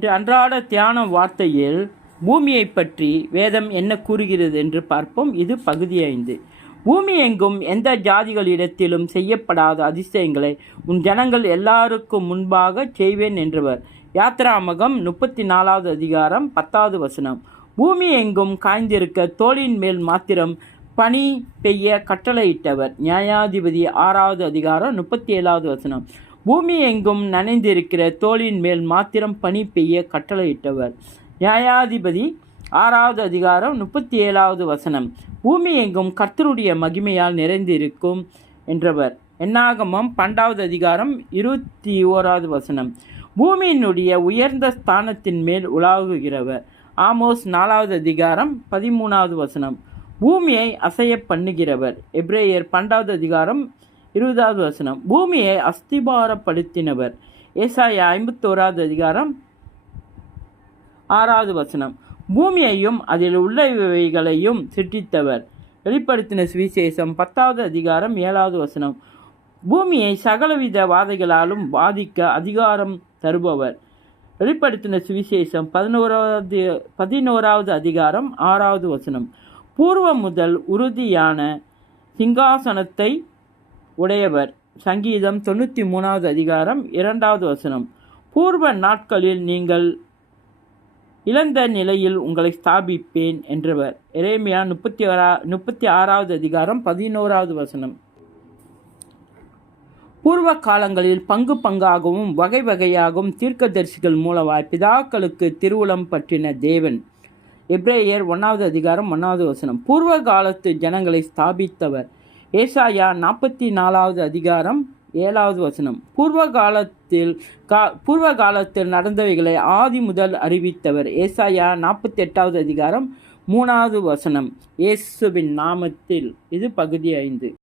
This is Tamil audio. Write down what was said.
இன்று அன்றாட தியான வார்த்தையில் பூமியை பற்றி வேதம் என்ன கூறுகிறது என்று பார்ப்போம். இது பகுதி 5. பூமி எங்கும் எந்த ஜாதிகளிடத்திலும் செய்யப்படாத அதிசயங்களை உன் ஜனங்கள் எல்லாருக்கும் முன்பாக செய்வேன் என்றவர். யாத்ராமகம் 34வது அதிகாரம் 10வது வசனம். பூமி எங்கும் காய்ந்திருக்க தோளின் மேல் மாத்திரம் பனி பெய்ய கட்டளையிட்டவர். நியாயாதிபதி 6வது அதிகாரம் 37வது வசனம். பூமி எங்கும் நனைந்திருக்கிற தோளின் மேல் மாத்திரம் பனி பெய்ய கட்டளையிட்டவர். நியாயாதிபதி 6வது அதிகாரம் 37வது வசனம். பூமி எங்கும் கர்த்தருடைய மகிமையால் நிறைந்திருக்கும் என்றவர். என்னாகமம் 12வது அதிகாரம் 21வது வசனம். பூமியினுடைய உயர்ந்த ஸ்தானத்தின் மேல் உலாவுகிறவர். ஆமோஸ் 4வது அதிகாரம் 13வது வசனம். பூமியை அசைய பண்ணுகிறவர். எபிரேயர் 12வது அதிகாரம் 20வது வசனம். பூமியை அஸ்திபாரப்படுத்தினவர். ஏசாயா 51வது அதிகாரம் 6வது வசனம். பூமியையும் அதில் உள்ளவைகளையும் சிருஷ்டித்தவர். வெளிப்படுத்தின சுவிசேஷம் 10வது அதிகாரம் 7வது வசனம். பூமியை சகலவித வாதைகளாலும் பாதிக்க அதிகாரம் தருபவர். வெளிப்படுத்தின சுவிசேஷம் 11வது அதிகாரம் 6வது வசனம். பூர்வம் முதல் உறுதியான சிங்காசனத்தை உடையவர். சங்கீதம் 93வது அதிகாரம் 2வது வசனம். பூர்வ நாட்களில் நீங்கள் இழந்த நிலையில் உங்களை ஸ்தாபிப்பேன் என்றவர். எரேமியா 36வது அதிகாரம் 11வது வசனம். பூர்வ காலங்களில் பங்கு பங்காகவும் வகை வகையாகவும் தீர்க்கதரிசிகள் மூலமாய் பிதாக்களுக்கு திருவுளம் பற்றின தேவன். எபிரேயர் 1வது அதிகாரம் 1வது வசனம். பூர்வ காலத்து ஜனங்களை ஸ்தாபித்தவர். ஏசாயா 44வது அதிகாரம் 7வது வசனம். பூர்வ காலத்தில் நடந்தவைகளை ஆதி முதல் அறிவித்தவர். ஏசாயா 48வது அதிகாரம் 3வது வசனம். இயேசுவின் நாமத்தில். இது பகுதி 5.